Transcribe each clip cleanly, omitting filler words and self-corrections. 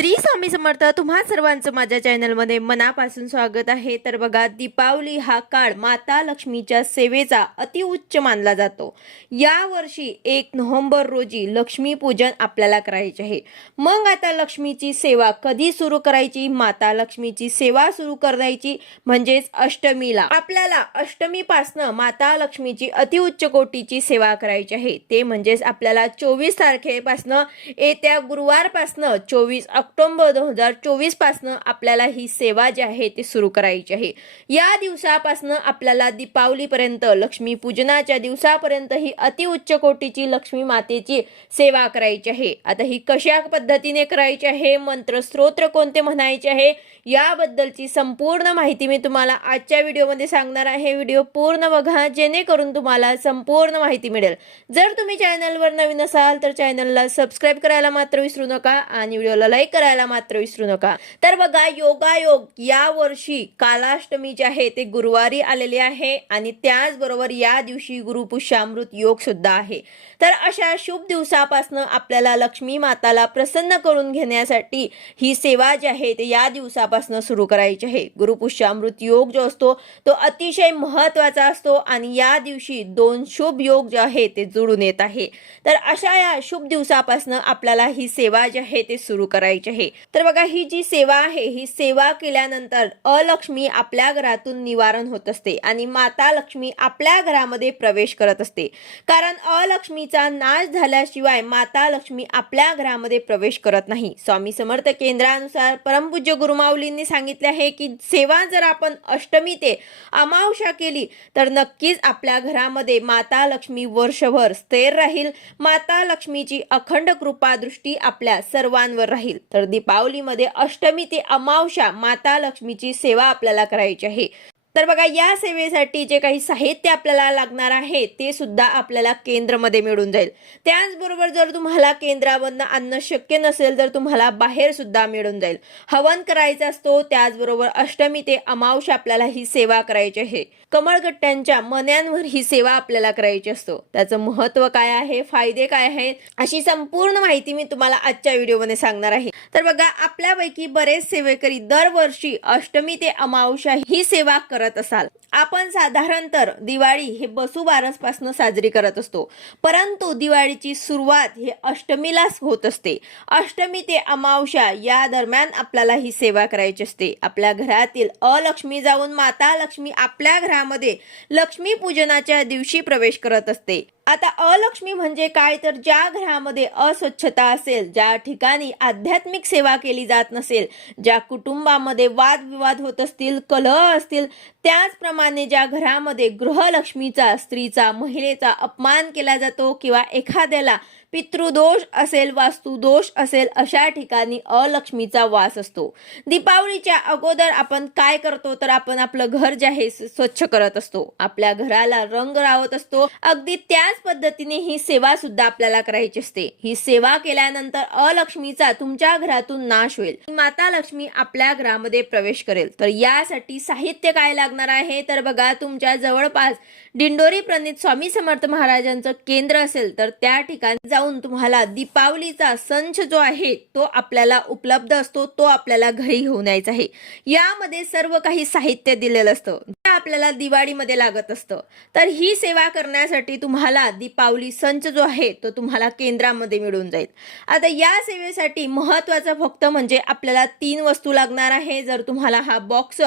श्री स्वामी समर्थ. तुम्हा सर्वांचं माझ्या चॅनलमध्ये मनापासून स्वागत आहे. तर बघा, दीपावली हा काळ माता लक्ष्मीच्या सेवेचा अतिउच्च मानला जातो. या वर्षी 1 नोव्हेंबर रोजी लक्ष्मी पूजन आपल्याला करायचे आहे. मग आता लक्ष्मीची सेवा कधी सुरू करायची? माता लक्ष्मीची सेवा सुरू करायची म्हणजेच अष्टमीला. आपल्याला अष्टमीपासनं माता लक्ष्मीची अतिउच्च कोटीची सेवा करायची आहे. ते म्हणजेच आपल्याला 24 तारखेपासनं येत्या गुरुवारपासनं 24 ऑक्टोबर 2024 पासनं आपल्याला ही सेवा जी आहे ती सुरू करायची आहे. या दिवसापासनं आपल्याला दीपावलीपर्यंत, लक्ष्मी पूजनाच्या दिवसापर्यंत ही अतिउच्च कोटीची लक्ष्मी मातेची सेवा करायची आहे. आता ही कशा पद्धतीने करायची आहे, मंत्र स्तोत्र कोणते म्हणायचे आहे, याबद्दलची संपूर्ण माहिती मी तुम्हाला आजच्या व्हिडिओमध्ये सांगणार आहे. व्हिडिओ पूर्ण बघा जेणेकरून तुम्हाला संपूर्ण माहिती मिळेल. जर तुम्ही चॅनलवर नवीन असाल तर चॅनलला सबस्क्राईब करायला मात्र विसरू नका आणि व्हिडिओला लाईक करायला मात्र विसरू नका. तर बघा, योगायोग या वर्षी कालाष्टमी जे आहे ते गुरुवारी आलेले आहे आणि त्याचबरोबर या दिवशी गुरुपुष्यामृत योग सुद्धा आहे. तर अशा शुभ दिवसापासून आपल्याला लक्ष्मी माताला प्रसन्न करून घेण्यासाठी ही सेवा जी आहे ते या दिवसापासून सुरू करायची आहे. गुरुपुष्यामृत योग जो असतो तो अतिशय महत्त्वाचा असतो आणि या दिवशी 2 शुभ योग जे आहे ते जुळून येत आहे. तर अशा या शुभ दिवसापासून आपल्याला ही सेवा जी आहे ते सुरू करायची आहे. तर बघा, ही जी सेवा आहे, ही सेवा केल्यानंतर अलक्ष्मी आपल्या घरातून निवारण होत असते आणि माता लक्ष्मी आपल्या घरामध्ये प्रवेश करत असते. कारण अलक्ष्मीचा नाश झाल्याशिवाय माता लक्ष्मी आपल्या घरामध्ये प्रवेश करत नाही. स्वामी समर्थ केंद्रानुसार परमपूज्य गुरुमाऊलींनी सांगितले आहे की सेवा जर आपण अष्टमी ते अमावस्या केली तर नक्कीच आपल्या घरामध्ये माता लक्ष्मी वर्षभर स्थिर राहील. माता लक्ष्मीची अखंड कृपा दृष्टी आपल्या सर्वांवर राहील. तर दीपावलीमध्ये अष्टमी ते अमावस्या माता लक्ष्मीची सेवा आपल्याला करायची आहे. तर बघा, या सेवेसाठी जे काही साहित्य आपल्याला लागणार आहे ते सुद्धा आपल्याला केंद्रामध्ये मिळून जाईल. त्याचबरोबर जर तुम्हाला केंद्रामधनं आणणं शक्य नसेल तर तुम्हाला बाहेर सुद्धा मिळून जाईल. हवन करायचा असतो. त्याचबरोबर अष्टमी ते अमावस्या आपल्याला ही सेवा करायची आहे. कमळगट्ट्यांच्या मण्यांवर ही सेवा आपल्याला करायची असतो. त्याचं महत्त्व काय आहे, फायदे काय आहेत, अशी संपूर्ण माहिती मी तुम्हाला आजच्या व्हिडिओमध्ये सांगणार आहे. तर बघा, आपल्यापैकी बरेच सेवेकरी दरवर्षी अष्टमी ते अमावस्या ही सेवा करत असाल. आपण साधारणतः दिवाळी हे बसुबारस पासून साजरी करत असतो, परंतु दिवाळीची सुरुवात हे अष्टमीलाच होत असते. अष्टमी ते अमावस्या या दरम्यान आपल्याला ही सेवा करायची असते. आपल्या घरातील अलक्ष्मी जाऊन माता लक्ष्मी आपल्या घरामध्ये लक्ष्मी पूजनाच्या दिवशी प्रवेश करत असते. आता अलक्ष्मी म्हणजे काय, तर ज्या घरामध्ये अस्वच्छता असेल, ज्या ठिकाणी आध्यात्मिक सेवा केली जात नसेल, ज्या कुटुंबामध्ये वादविवाद होत असतील, कलह असतील, त्याचप्रमाणे ज्या घरामध्ये गृहलक्ष्मीचा, स्त्रीचा, महिलेचा अपमान केला जातो किंवा एखाद्याला पितृदोष असेल, वास्तुदोष असेल, अशा ठिकाणी अलक्ष्मीचा वास असतो. दीपावलीच्या अगोदर आपण काय करतो, तर आपण आपलं घर जे आहे स्वच्छ करत असतो, आपल्या घराला रंग लावत असतो. अगदी त्याच पद्धतीने ही सेवा सुद्धा आपल्याला करायची असते. ही सेवा केल्यानंतर अलक्ष्मीचा तुमच्या घरातून नाश होईल, माता लक्ष्मी आपल्या घरामध्ये प्रवेश करेल. तर यासाठी साहित्य काय लागणार आहे, तर बघा, तुमच्या जवळपास दिंडोरी प्रणित स्वामी समर्थ महाराजांचं केंद्र असेल तर त्या ठिकाणी जाऊन तुम्हाला दीपावलीचा संच जो आहे तो आपल्याला उपलब्ध असतो, तो आपल्याला घरी घेऊन यायचा आहे. यामध्ये सर्व काही साहित्य दिलेलं असतं, ते आपल्याला दिवाळीमध्ये लागत असतं. तर ही सेवा करण्यासाठी तुम्हाला दीपावली संच जो आहे तो तुम्हाला केंद्रामध्ये मिळून जाईल. आता या सेवेसाठी महत्त्वाचं फक्त म्हणजे आपल्याला 3 वस्तू लागणार आहे. जर तुम्हाला हा बॉक्स,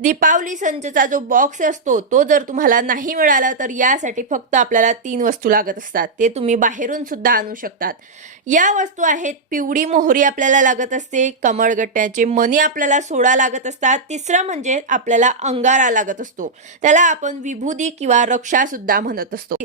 दीपावली संचचा जो बॉक्स असतो तो जर तुम्हाला नाही मिळाला तर यासाठी फक्त आपल्याला 3 वस्तू लागत असतात. ते तुम्ही बाहेरून सुद्धा आणू शकतात. या वस्तू आहेत: पिवळी मोहरी आपल्याला लागत असते, कमळगट्ट्याचे मणी आपल्याला 16 लागत असतात, तिसरं म्हणजे आपल्याला अंगारा लागत असतो, त्याला आपण विभूदी किंवा रक्षा सुद्धा म्हणत असतो.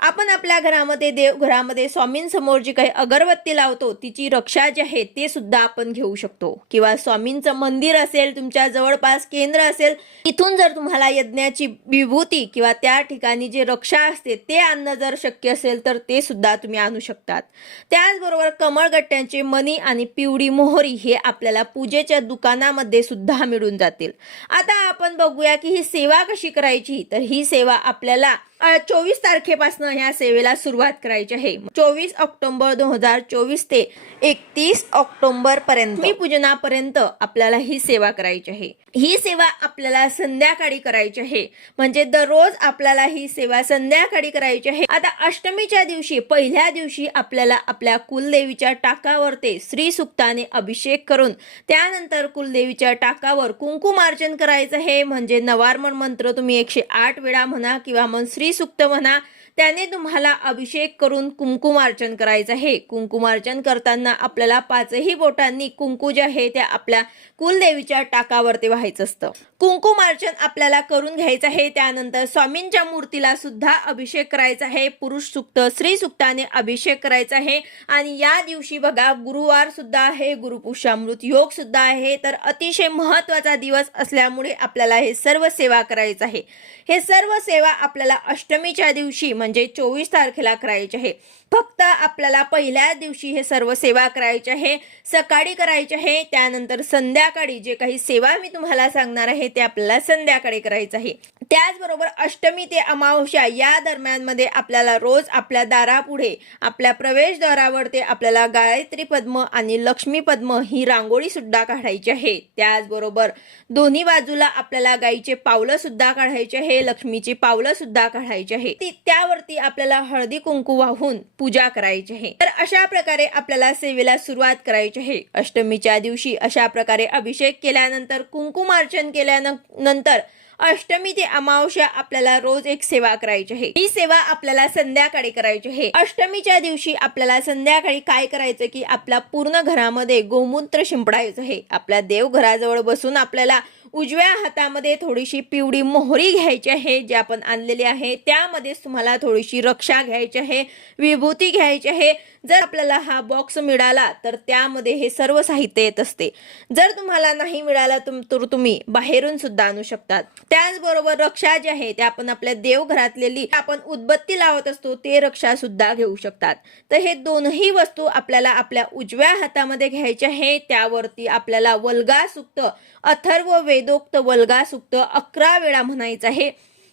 आपण आपल्या घरामध्ये, देवघरामध्ये स्वामींसमोर जी काही अगरबत्ती लावतो तिची रक्षा जी आहे ते सुद्धा आपण घेऊ शकतो. किंवा स्वामींचं मंदिर असेल, तुमच्या जवळपास केंद्र असेल तिथून जर तुम्हाला यज्ञाची विभूती किंवा त्या ठिकाणी जे रक्षा असते ते आणणं जर शक्य असेल तर ते सुद्धा तुम्ही आणू शकतात। त्याचबरोबर कमळगट्ट्यांचे मणी आणि पिवळी मोहरी हे आपल्याला पूजेच्या दुकानामध्ये सुद्धा मिळून जातील। आता आपण बघूया की ही सेवा कशी करायची। तर ही सेवा आपल्याला 24 तारखेपासून ह्या सेवेला सुरुवात करायची आहे। 24 ऑक्टोबर 2024 ते 31 ऑक्टोबर पर्यंत मी पूजनापर्यंत आपल्याला ही सेवा करायची आहे। ही सेवा आपल्याला संध्याकाळी करायची आहे, म्हणजे दररोज आपल्याला ही सेवा संध्याकाळी करायची आहे। आता अष्टमीच्या दिवशी पहिल्या दिवशी आपल्याला आपल्या कुलदेवीच्या टाकावर ते श्री सुक्ताने अभिषेक करून त्यानंतर कुलदेवीच्या टाकावर कुंकुमार्चन करायचं आहे। म्हणजे नवार्मण मंत्र तुम्ही 108 वेळा म्हणा किंवा मग श्री सुक्त म्हणा, त्याने तुम्हाला अभिषेक करून कुंकुमार्चन करायचं आहे। कुंकुमार्चन करताना आपल्याला 5ही बोटांनी कुंकू जे आहे त्या आपल्या कुलदेवीच्या टाकावरती व्हायचं असतं। कुंकुमार्चन आपल्याला करून घ्यायचं आहे। त्यानंतर स्वामींच्या मूर्तीला सुद्धा अभिषेक करायचा आहे। पुरुष सुक्त श्री सुक्ताने अभिषेक करायचा आहे। आणि या दिवशी बघा गुरुवार सुद्धा आहे, गुरुपुष्यामृत योग सुद्धा आहे, तर अतिशय महत्त्वाचा दिवस असल्यामुळे आपल्याला हे सर्व सेवा करायचं आहे। हे सर्व सेवा आपल्याला अष्टमीच्या दिवशी म्हणजे 24 तारखेला करायचे आहे। फक्त आपल्याला पहिल्या दिवशी हे सर्व सेवा करायचे आहे, सकाळी करायचे आहे। त्यानंतर संध्याकाळी जे काही सेवा मी तुम्हाला सांगणार आहे ते आपल्याला संध्याकाळी करायचं आहे। त्याचबरोबर अष्टमी ते अमावस्या या दरम्यान मध्ये आपल्याला रोज आपल्या दारापुढे आपल्या प्रवेशद्वारावर ते आपल्याला गायत्री पद्म आणि लक्ष्मी पद्म ही रांगोळी सुद्धा काढायची आहे। त्याचबरोबर दोन्ही बाजूला आपल्याला गायीचे पावलं सुद्धा काढायचे आहे, लक्ष्मीची पावलं सुद्धा काढायची आहे। त्यावरती आपल्याला हळदी कुंकू वाहून पूजा करायची आहे। तर अशा प्रकारे आपल्याला सेवेला सुरुवात करायची आहे। अष्टमीच्या दिवशी अशा प्रकारे अभिषेक केल्यानंतर कुंकुमार्चन केल्यानंतर अष्टमी ते अमावस्या आपल्याला रोज एक सेवा करायची आहे। ही सेवा आपल्याला संध्याकाळी करायची आहे। अष्टमीच्या दिवशी आपल्याला संध्याकाळी काय करायचं की आपल्या पूर्ण घरामध्ये गोमूत्र शिंपडायचं आहे। आपल्या देवघराजवळ बसून आपल्याला उजव्या हातामध्ये थोडीशी पिवळी मोहरी घ्यायची आहे जी आपण आणलेली आहे, त्यामध्येच तुम्हाला थोडीशी रक्षा घ्यायची आहे, विभूती घ्यायची आहे। जर आपल्याला हा बॉक्स मिळाला तर त्यामध्ये हे सर्व साहित्य येत असते। जर तुम्हाला नाही मिळाला तर तुम्ही बाहेरून सुद्धा आणू शकतात। त्याचबरोबर रक्षा जी आहे ते आपण आपल्या देवघरातलेली आपण उदबत्ती लावत असतो ते रक्षा सुद्धा घेऊ शकतात। तर हे दोनही वस्तू आपल्याला आपल्या उजव्या हातामध्ये घ्यायचे आहे। त्यावरती आपल्याला वल्गा सुक्त अथर्व वेदोक्त वल्गा सुक्त 11 वेळा म्हणायचं आहे।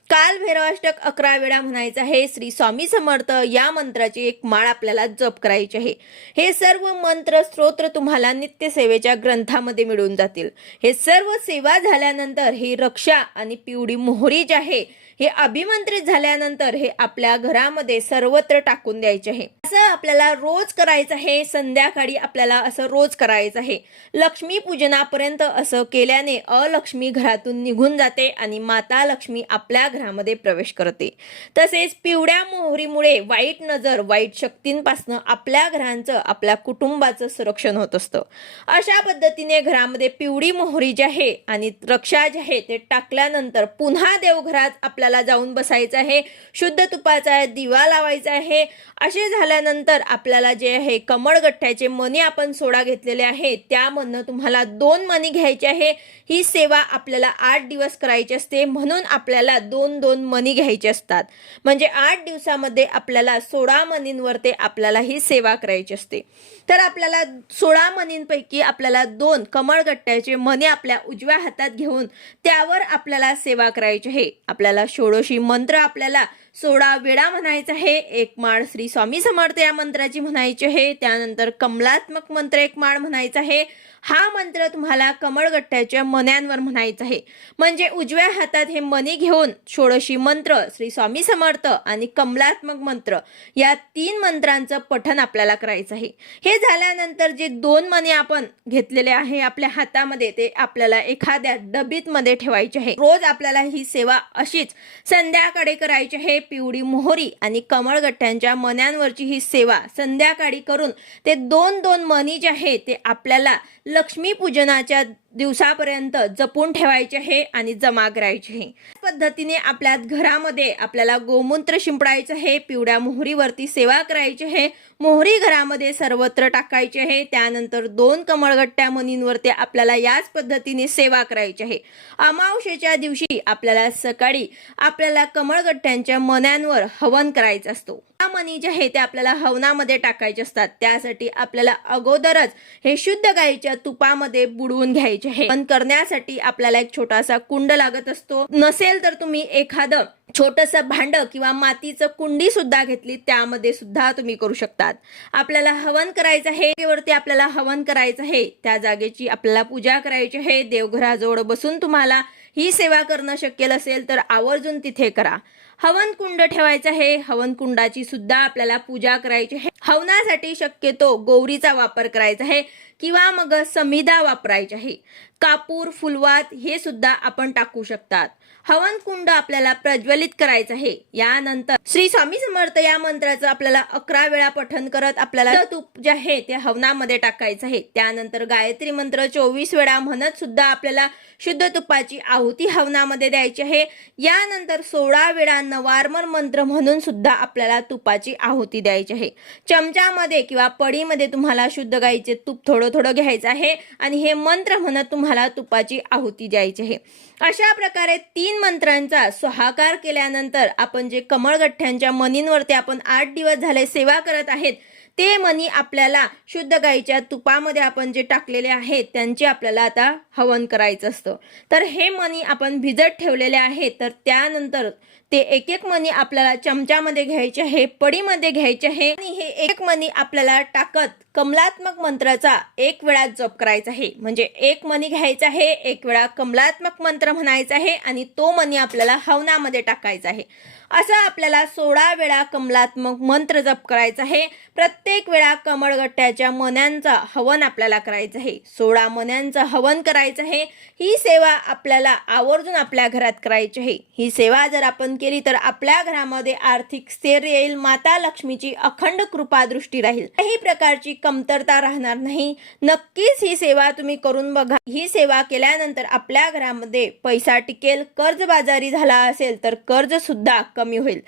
काल भैरवाष्टक 11 वेळा म्हणायचं आहे। श्री स्वामी समर्थ या मंत्राची एक माळ आपल्याला जप करायची आहे। हे सर्व मंत्र स्तोत्र तुम्हाला नित्य सेवेच्या ग्रंथामध्ये मिळून जातील। हे सर्व सेवा झाल्यानंतर ही रक्षा आणि पिवळी मोहरी जी आहे हे अभिमंत्रित झाल्यानंतर हे आपल्या घरामध्ये सर्वत्र टाकून द्यायचे आहे। असं आपल्याला रोज करायचं आहे। संध्याकाळी आपल्याला असं रोज करायचं आहे। लक्ष्मी पूजनापर्यंत असं केल्याने अलक्ष्मी घरातून निघून जाते आणि माता लक्ष्मी आपल्या घरामध्ये प्रवेश करते। तसेच पिवळ्या मोहरीमुळे वाईट नजर वाईट शक्तींपासून आपल्या घरांचं आपल्या कुटुंबाचं संरक्षण होत असतं। अशा पद्धतीने घरामध्ये पिवळी मोहरी जी आहे आणि रक्षा जी आहे ते टाकल्यानंतर पुन्हा देवघरात आपल्याला जाऊन बसायचं आहे। शुद्ध तुपाचा दिवा लावायचा आहे। असे झाल्यानंतर आपल्याला जे आहे कमळगठ्ठ्याचे मणी आपण सोडा घेतलेले आहे त्यामधनं तुम्हाला 2 मणी घ्यायचे आहे। ही सेवा आपल्याला 8 दिवस करायची असते, म्हणून आपल्याला 2-2 मणी घ्यायचे असतात। म्हणजे 8 दिवसामध्ये आपल्याला 16 मणींवर ते आपल्याला ही सेवा करायची असते। तर आपल्याला 16 मणींपैकी आपल्याला 2 कमळगट्ट्याचे मणी आपल्या उजव्या हातात घेऊन त्यावर आपल्याला सेवा करायची आहे। आपल्याला षोडशी मंत्र आपल्याला 16 वेळा म्हणायचा आहे। एक माळ श्री स्वामी समर्थ या मंत्राची म्हणायची आहे। त्यानंतर कमलात्मक मंत्र एक माळ म्हणायचा आहे। हा मंत्र तुम्हाला कमळगट्ट्याच्या मण्यांवर म्हणायचा आहे। म्हणजे उजव्या हातात हे मणी घेऊन षोडशी मंत्र श्री स्वामी समर्थ आणि कमलात्मक मंत्र या 3 मंत्रांचं पठण आपल्याला करायचं आहे। हे झाल्यानंतर जे 2 मणी आपण घेतलेले आहे आपल्या हातामध्ये ते आपल्याला एखाद्या डबीत मध्ये ठेवायचे आहे। रोज आपल्याला ही सेवा अशीच संध्याकाळी करायची आहे। पिवळी मोहरी आणि कमळगट्ट्यांच्या मण्यांवरची ही सेवा संध्याकाळी करून ते 2-2 मणी जे आहे ते आपल्याला लक्ष्मी पूजनाच्या दिवसापर्यंत जपून ठेवायचे आहे आणि जमा करायचे आहे। पद्धतीने आपल्या घरामध्ये आपल्याला गोमूत्र शिंपडायचं आहे, पिवळ्या मोहरीवरती सेवा करायची आहे, मोहरी घरामध्ये सर्वत्र टाकायची आहे। त्यानंतर 2 कमळगट्ट्या मणींवरती आपल्याला याच पद्धतीने सेवा करायची आहे। अमावस्येच्या दिवशी आपल्याला सकाळी आपल्याला कमळगट्ट्यांच्या मण्यांवर हवन करायचं असतो। या मणी जे आहे ते आपल्याला हवनामध्ये टाकायचे असतात। त्यासाठी आपल्याला अगोदरच हे शुद्ध गाईच्या तुपामध्ये बुडवून घ्यायचे आहे। हवन करण्यासाठी आपल्याला एक छोटासा कुंड लागत असतो, नसेल तर तुम्ही एखादं छोटंसं भांड किंवा मातीचं कुंडी सुद्धा घेतली त्यामध्ये सुद्धा तुम्ही करू शकतात। आपल्याला हवन करायचं आहे, वरती आपल्याला हवन करायचं आहे, त्या जागेची आपल्याला पूजा करायची आहे। देवघराजवळ बसून तुम्हाला ही सेवा करणं शक्य असेल तर आवर्जून तिथे करा। हवन कुंड ठेवायचं आहे, हवन कुंडाची सुद्धा आपल्याला पूजा करायची आहे। हवनासाठी शक्यतो गौरीचा वापर करायचा आहे किंवा मग समिधा वापरायची आहे। कापूर, फुलवात हे सुद्धा आपण टाकू शकतात। हवन कुंड आपल्याला प्रज्वलित करायचं आहे। यानंतर श्री स्वामी समर्थ या मंत्राचं आपल्याला 11 वेळा पठण करत आपल्याला तूप जे आहे ते हवनामध्ये टाकायचं आहे। त्यानंतर गायत्री मंत्र 24 वेळा म्हणत सुद्धा आपल्याला शुद्ध तुपाची आहुती हवनामध्ये द्यायची आहे। यानंतर 16 वेळा नवार्मर मंत्र म्हणून सुद्धा आपल्याला तुपाची आहुती द्यायची आहे। चमच्यामध्ये किंवा पडीमध्ये तुम्हाला शुद्ध गाईचे तूप थोडं थोडं घ्यायचं आहे आणि हे मंत्र म्हणत तुम्हाला तुपाची आहुती द्यायची आहे। अशा प्रकारे 3 मंत्रांचा स्वाहाकार केल्यानंतर आपण जे कमळगठ्ठ्यांच्या मणींवरती आपण 8 दिवस झाले सेवा करत आहेत ते मणी आपल्याला शुद्ध गाईच्या तुपामध्ये आपण जे टाकलेले आहेत त्यांचे आपल्याला आता हवन करायचं असतं। तर हे मणी आपण भिजत ठेवलेले आहेत, तर त्यानंतर ते एक एक मणी आपल्याला चमच्यामध्ये घ्यायचे आहे, पडीमध्ये घ्यायचे आहे आणि हे एक मणी आपल्याला टाकत कमलात्मक मंत्राचा 1 वेळा जप करायचा आहे। म्हणजे एक मणी घ्यायचा आहे, 1 वेळा कमलात्मक मंत्र म्हणायचा आहे आणि तो मणी आपल्याला हवनामध्ये टाकायचा आहे। असं आपल्याला 16 वेळा कमलात्मक मंत्र जप करायचा आहे। प्रत्येक वेळा कमळगट्ट्याच्या मण्यांचा हवन आपल्याला करायचं आहे। 16 मण्यांचं हवन करायचं आहे। ही सेवा आपल्याला आवर्जून आपल्या घरात करायची आहे। ही सेवा जर आपण केली तर आपल्या घरामध्ये आर्थिक स्थैर्य येईल, माता लक्ष्मीची अखंड कृपा दृष्टी राहील, काही प्रकारची कमतरता राहणार नाही। नक्कीच ही सेवा तुम्ही करून बघा। ही सेवा केल्यानंतर आपल्या घरामध्ये पैसा टिकेल, कर्जबाजारी झाला असेल तर कर्ज सुद्धा कमी होईल,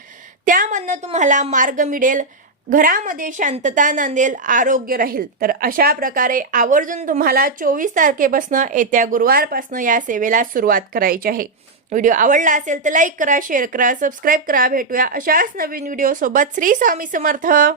त्यामधनं तुम्हाला मार्ग मिळेल, घरामध्ये शांतता नांदेल, आरोग्य राहील। तर अशा प्रकारे आवर्जून तुम्हाला 24 तारखेपासून येत्या गुरुवारपासून या सेवेला सुरुवात करायची आहे। व्हिडिओ आवडला असेल तर लाईक करा, शेअर करा, सबस्क्राईब करा। भेटूया अशाच नवीन व्हिडिओ सोबत। श्री स्वामी समर्थ।